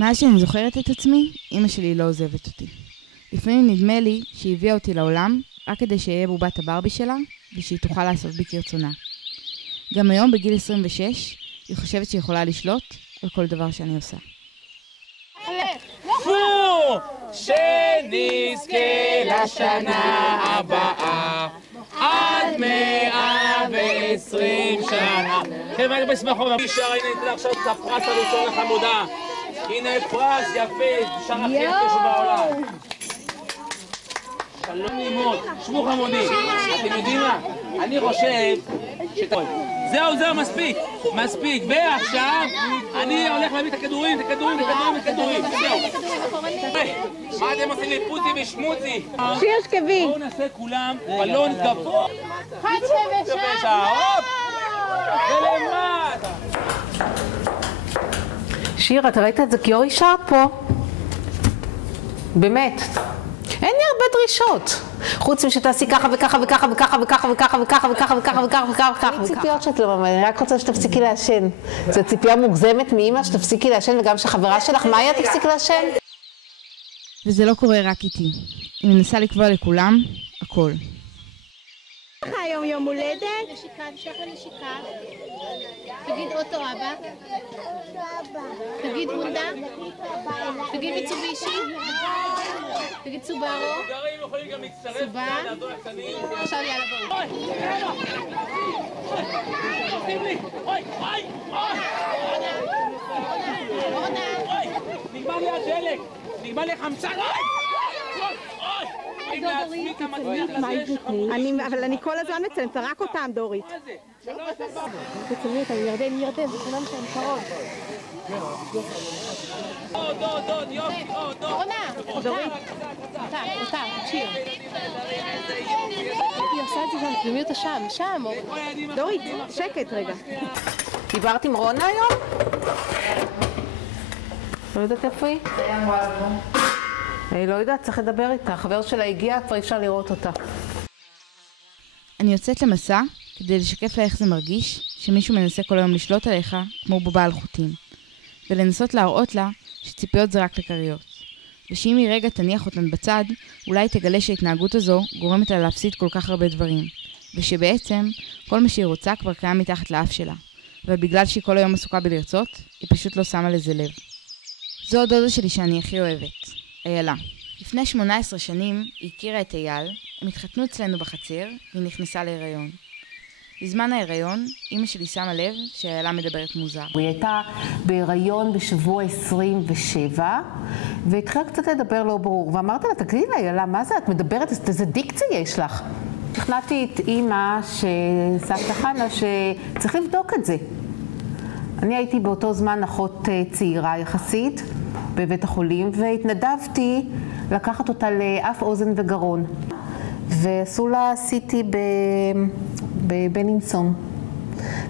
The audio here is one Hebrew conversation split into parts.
מאז שאני זוכרת את עצמי, אמא שלי לא עוזבת אותי. לפעמים נדמה לי שהיא הביאה אותי לעולם רק כדי שיהיה בובת הברבי שלה ושהיא תוכל לעשות בי כרצונה. גם היום בגיל 26 היא חושבת שהיא יכולה לשלוט על כל דבר שאני עושה. שנזכה לשנה הבאה עד 120 שנה. חבר'ה, אני בשמחו. שר, הנה ניתן עכשיו את הפרס הראשון לחמודה. הנה פרס יפה, שר הכי יפה שבעולם. שלום לימוד, שבו חמודים. אתם יודעים מה? אני חושב זהו, מספיק. ועכשיו אני הולך להביא את הכדורים. זהו. מה אתם עושים לי פוצי ושמוצי? שיר שקבי. בואו נעשה כולם בלון גבוה. חד שבשה. הופ! ולמטה. שיר, אתה ראית את זה כי אורי שר פה? באמת. אין לי הרבה דרישות. חוץ משתעשי ככה וככה וככה וככה וככה וככה וככה וככה וככה וככה וככה וככה. אין ציפיות שאת לא ממש, אני רק רוצה שתפסיקי לעשן. זו ציפייה מוגזמת מאמא שתפסיקי לעשן וגם שחברה שלך, מאיה תפסיק לעשן? וזה לא קורה רק איתי. אני מנסה לקבוע לכולם הכל. היום יום הולדת? נשיקה, המשך לנשיקה. תגיד אוטו אבא. תגיד הונדה. תגיד מיצובישי. תגיד סובארו. מבוגרים יכולים גם להצטרף. לעזור לקטנים. עכשיו יאללה בואו. נגמר לי הדלק. נגמר לי חמצן. אבל אני כל הזמן מצלמת, רק אותם דורית. תצלמי אותם, ירדן, זה כולם שהם קרוב. דוד, יופי, דורית. אותה, שיר. היא עושה את זה שם, תדמי אותה שם. דורית, שקט רגע. דיברת עם רונה היום? לא יודעת איפה היא? אני לא יודעת, צריך לדבר איתה. החבר שלה הגיע, כבר אפשר לראות אותה. אני יוצאת למסע כדי לשקף לה איך זה מרגיש שמישהו מנסה כל היום לשלוט עליך כמו בובה על חוטים. ולנסות להראות לה שציפיות זה רק לקריות. ושאם היא רגע תניח אותן בצד, אולי תגלה שההתנהגות הזו גורמת לה להפסיד כל כך הרבה דברים. ושבעצם כל מה שהיא רוצה כבר קיים מתחת לאף שלה. אבל בגלל שהיא כל היום עסוקה בלרצות, היא פשוט לא שמה לזה לב. זו הדודה שלי שאני הכי אוהבת. איילה. לפני 18 שנים היא הכירה את אייל, הם התחתנו אצלנו בחצר והיא נכנסה להיריון. בזמן ההיריון, אמא שלי שמה לב שאיילה מדברת מוזר. היא הייתה בהיריון בשבוע 27, והתחילה קצת לדבר לא ברור, ואמרתי לה, תגידי לה, איילה, מה זה? את מדברת, איזה דיקציה יש לך? שכנעתי את אמא, סבתא חנה, שצריך לבדוק את זה. אני הייתי באותו זמן אחות צעירה יחסית, בבית החולים, והתנדבתי לקחת אותה לאף אוזן וגרון. ועשו לה סיטי בבלינסון.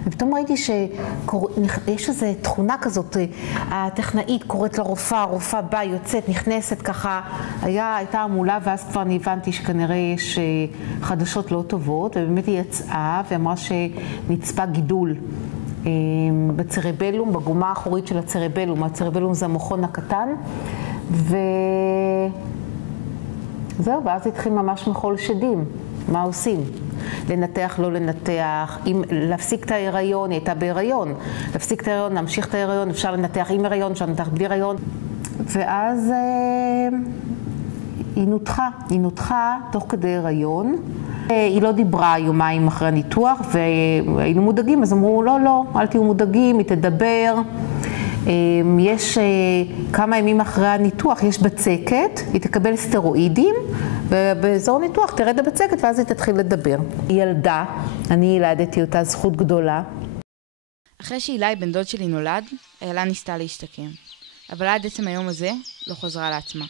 ופתאום ראיתי שיש איזו תכונה כזאת, הטכנאית קוראת לרופאה, הרופאה באה, יוצאת, נכנסת ככה, הייתה עמולה, ואז כבר הבנתי שכנראה יש חדשות לא טובות, ובאמת היא יצאה ואמרה שנצפה גידול. בצרבלום, בגומה האחורית של הצרבלום. הצרבלום זה המוחון הקטן, וזהו, ואז התחיל ממש מחול שדים. מה עושים? לנתח, לא לנתח, להפסיק את ההיריון, היא הייתה בהיריון, להפסיק את ההיריון, להמשיך את ההיריון, אפשר לנתח עם הריון, אפשר לנתח בלי הריון, ואז היא נותחה תוך כדי הריון. היא לא דיברה יומיים אחרי הניתוח, והיינו מודאגים, אז אמרו, לא, אל תהיו מודאגים, היא תדבר. יש כמה ימים אחרי הניתוח, יש בצקת, היא תקבל סטרואידים, ובאזור ניתוח תרד הבצקת, ואז היא תתחיל לדבר. היא ילדה, אני ילדתי אותה, זכות גדולה. אחרי שאילי בן דוד שלי נולד, איילה ניסתה להשתקם. אבל עד עצם היום הזה לא חזרה לעצמה.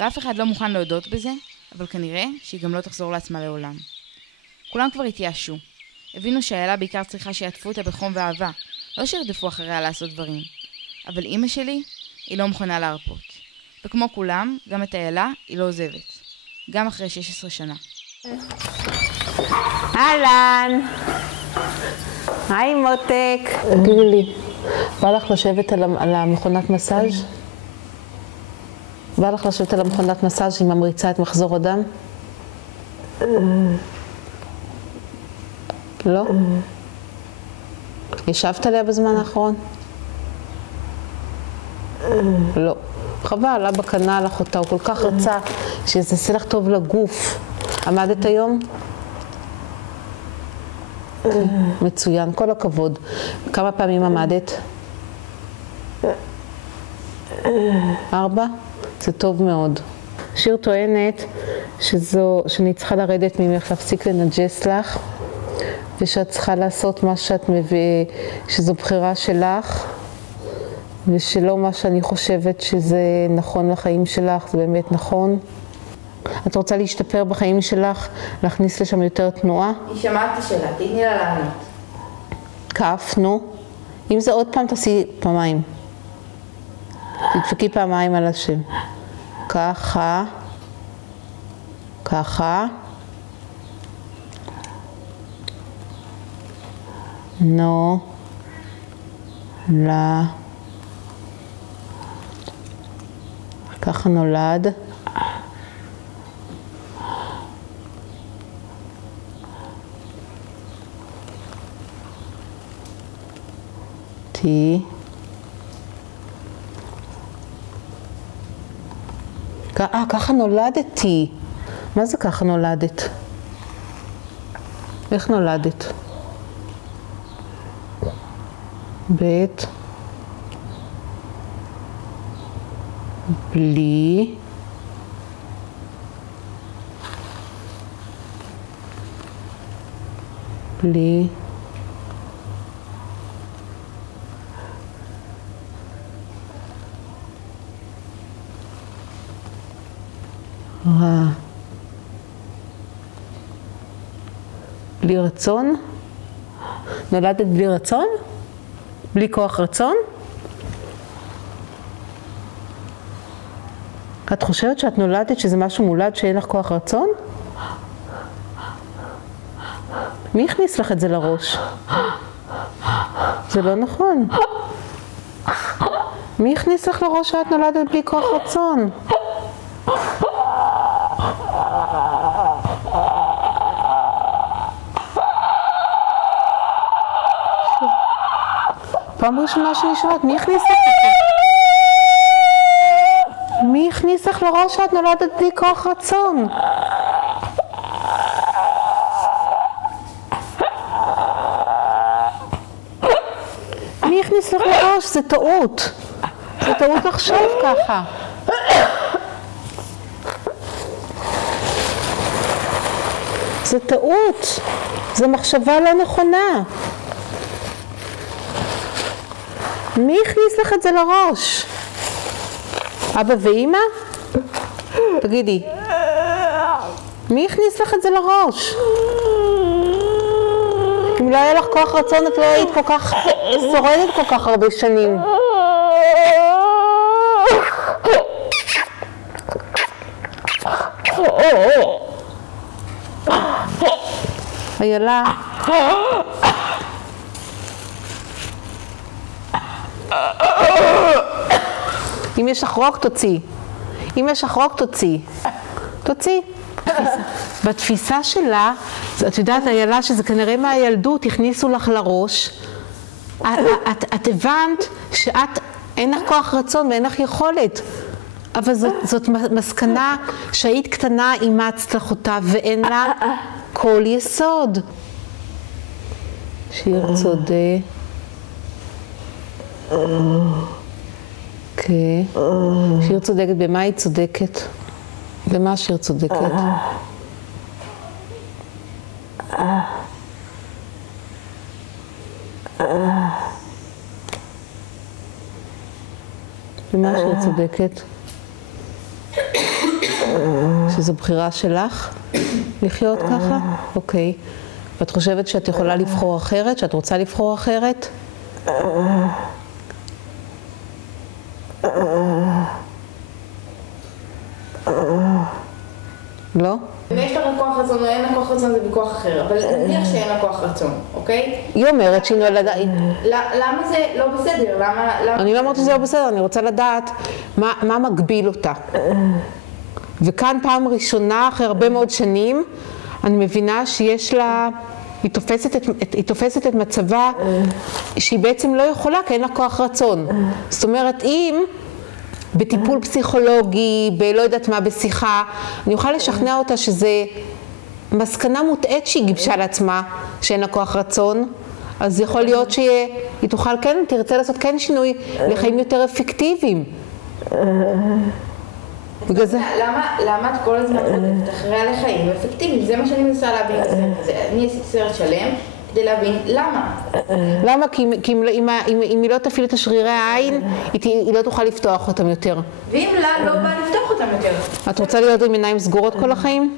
ואף אחד לא מוכן להודות בזה, אבל כנראה שהיא גם לא תחזור לעצמה לעולם. כולם כבר התייאשו. הבינו שאיילה בעיקר צריכה שיעטפו אותה בחום ואהבה, לא שירדפו אחריה לעשות דברים. אבל אמא שלי, היא לא מוכנה להרפות. וכמו כולם, גם את איילה היא לא עוזבת. גם אחרי 16 שנה. אהלן! היי מותק! תגידי לי, בא לך לשבת על המכונת מסאז'? בא לך לשבת על המכונת מסאז' שהיא ממריצה את מחזור הדם? לא? ישבת עליה בזמן האחרון? לא. חבל, אבא קנה לך אותה, הוא כל כך רצה שזה יעשה לך טוב לגוף. עמדת היום? מצוין, כל הכבוד. כמה פעמים עמדת? 4? זה טוב מאוד. שיר טוענת שאני צריכה לרדת ממך, להפסיק לנג'ס לך, ושאת צריכה לעשות מה שאת מביאה, שזו בחירה שלך, ושלא מה שאני חושבת שזה נכון לחיים שלך, זה באמת נכון. את רוצה להשתפר בחיים שלך, להכניס לשם יותר תנועה? היא שמעת את השאלה, תתני לה לענות. כף, נו. אם זה עוד פעם, תעשי פעמיים. תדפקי פעמיים על השם. ככה. ככה. נו. לה. ככה נולד. תי. ככה נולדתי. מה זה ככה נולדת? איך נולדת? בית. בלי. בלי. רע. בלי רצון? נולדת בלי רצון? בלי כוח רצון? את חושבת שאת נולדת שזה משהו מולד שאין לך כוח רצון? מי הכניס לך את זה לראש? זה לא נכון. מי הכניס לך לראש שאת נולדת בלי כוח רצון? פעם ראשונה שאני שומעת, מי הכניס לך את זה? מי הכניס לך לראש שאת נולדת בלי כוח רצון? מי הכניס לך לראש? זה טעות. זה טעות לחשוב ככה. זה טעות. זה מחשבה לא נכונה. מי הכניס לך את זה לראש? אבא ואמא? תגידי. מי הכניס לך את זה לראש? אם לא היה לך כוח רצון, את לא היית כל כך שורדת כל כך הרבה שנים. איילה. אם יש לך רוק, תוציא. אם יש לך רוק, תוציא. תוציא. בתפיסה שלה, את יודעת, איילה, שזה כנראה מהילדות, הכניסו לך לראש. את הבנת שאת, אין לך כוח רצון ואין לך יכולת. אבל זאת מסקנה שהיית קטנה, אימצת לך אותה, ואין לה כל יסוד. שיר צודק. אוקיי. שיר צודקת, במה היא צודקת? במה שיר צודקת? במה שיר צודקת? שזו בחירה שלך לחיות ככה? אוקיי. ואת חושבת שאת יכולה לבחור אחרת? שאת רוצה לבחור אחרת? לא? ויש לך כוח רצון או אין לה כוח רצון זה ויכוח אחר, אבל נניח שאין לה כוח רצון, אוקיי? היא אומרת שהיא נולדה... למה זה לא בסדר? אני לא אומרת שזה לא בסדר, אני רוצה לדעת מה מגביל אותה. וכאן פעם ראשונה, אחרי הרבה מאוד שנים, אני מבינה שיש לה... היא תופסת את מצבה שהיא בעצם לא יכולה, כי אין לה כוח רצון. זאת אומרת, אם בטיפול פסיכולוגי, בלא יודעת מה, בשיחה, אני אוכל לשכנע אותה שזה מסקנה מוטעית שהיא גיבשה לעצמה, שאין לה כוח רצון, אז יכול להיות שהיא תוכל כן, תרצה לעשות כן שינוי לחיים יותר אפקטיביים. בגלל זה... למה את כל הזמן חותמת אחריה לחיים אפקטיביים? זה מה שאני מנסה להבין בסרט. אני עשיתי סרט שלם כדי להבין למה. למה? כי אם היא לא תפעיל את השרירי העין, היא לא תוכל לפתוח אותם יותר. ואם לה לא בא לפתוח אותם יותר? את רוצה להיות עם עיניים סגורות כל החיים?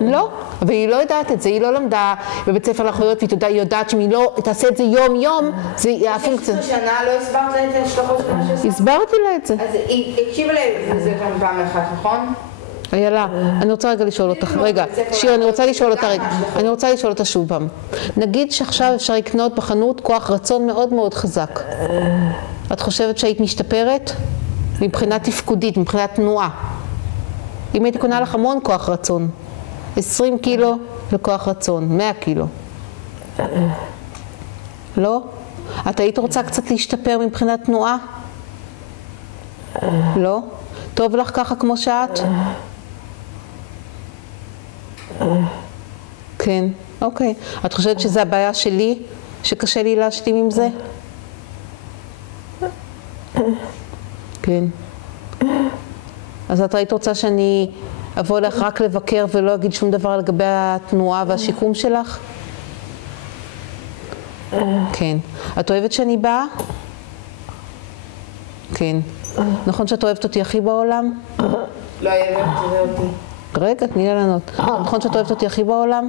לא, והיא לא יודעת את זה, היא לא למדה בבית ספר לאחיות, והיא יודעת שאם היא לא תעשה את זה יום-יום, זה הפונקציה. 16 שנה לא הסברת לה את השלכות של מה שעושה? הסברתי לה את זה. אז היא הקשיבה לזה כאן פעם אחת, נכון? איילה, אני רוצה רגע לשאול אותך, רגע, שיר, אני רוצה לשאול אותה שוב פעם. נגיד שעכשיו אפשר לקנות בחנות כוח רצון מאוד מאוד חזק. את חושבת שהיית משתפרת? מבחינה תפקודית, מבחינת תנועה. אם הייתי קונה לך המון כוח רצון, 20 קילו לכוח רצון, 100 קילו. לא? את היית רוצה קצת להשתפר מבחינת תנועה? לא? טוב לך ככה כמו שאת? כן, אוקיי. את חושבת שזה הבעיה שלי? שקשה לי להשלים עם זה? כן. אז את היית רוצה שאני אבוא לך רק לבקר ולא אגיד שום דבר לגבי התנועה והשיקום שלך? כן. את אוהבת שאני באה? כן. נכון שאת אוהבת אותי הכי בעולם? לא אוהבת, תראה אותי. רגע, תני לי לענות. נכון שאת אוהבת אותי הכי בעולם?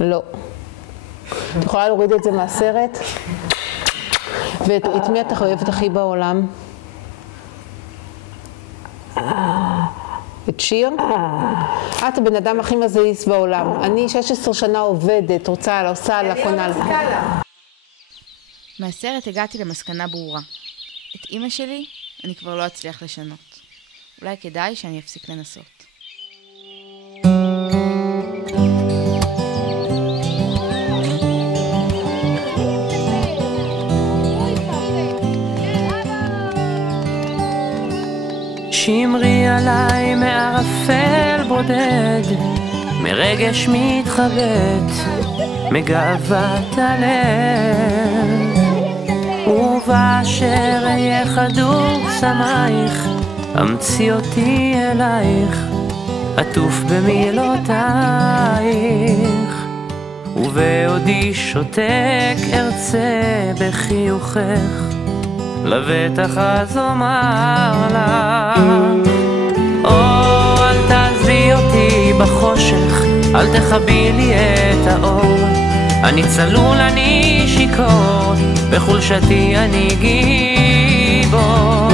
לא. את יכולה להוריד את זה מהסרט? ואת מי את אוהבת הכי בעולם? את שיר? את הבן אדם הכי מזעיס בעולם. אני 16 שנה עובדת, עושה לה, קונה לה. מהסרט הגעתי למסקנה ברורה. את אמא שלי אני כבר לא אצליח לשנות. אולי כדאי שאני אפסיק לנסות. שמרי עליי מערפל בודד, מרגש מתחבט, מגאוות הלב. ובאשר אהיה חדור שמייך, אמציא אותי אלייך, עטוף במילותייך. ובעודי שותק ארצה בחיוכך, לבטח אז אומר לך, אל תעזבי אותי בחושך, אל תחבי לי את האור. אני צלול, אני שיכור, בחולשתי אני גיבור.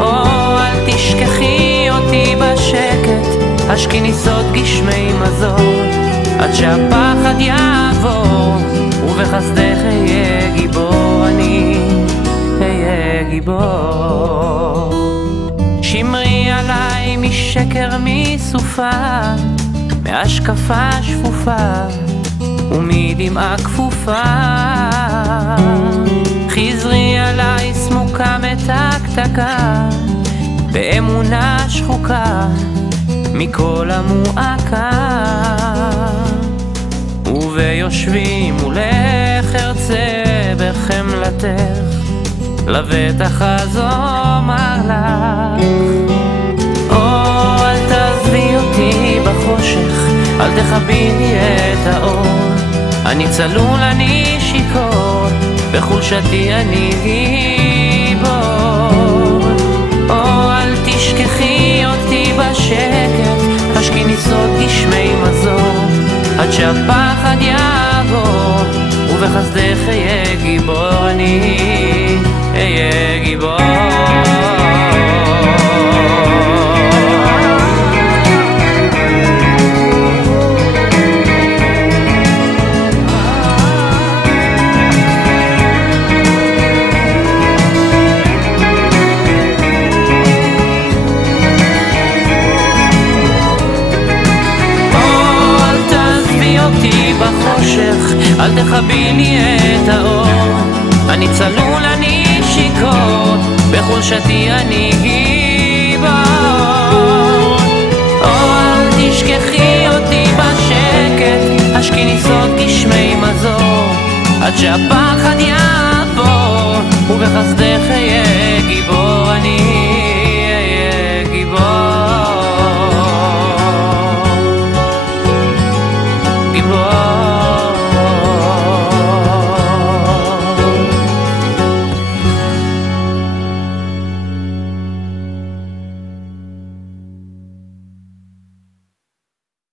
אל תשכחי אותי בשקט, השקי ניסות גשמי מזור, עד שהפחד יעבור, ובחסדך אהיה גיבור אני. אהיה גיבור. שמרי עליי משקר מסופה, מהשקפה שפופה ומדמעה כפופה. חזרי עליי סמוקה מתקתקה, באמונה שחוקה מכל המועקה. וביושבי מולך ארצה בחמלתך, לבטח אז אומר לך, אל תעזבי אותי בחושך, אל תחבי לי את האור. אני צלול, אני שיכור, בחולשתי אני גיבור. אל תשכחי אותי בשקט, השקי ניסות גשמי מזור, עד שהפחד יעבור, ובחסדך אהיה גיבור אני. אל תכבי לי את האור. אני צלול, אני שיכור, בחולשתי אני גיבור. אל תשכחי אותי בשקט, השקי ניסות גשמי מזור, עד שהפחד יעבור ובחסדך יהיה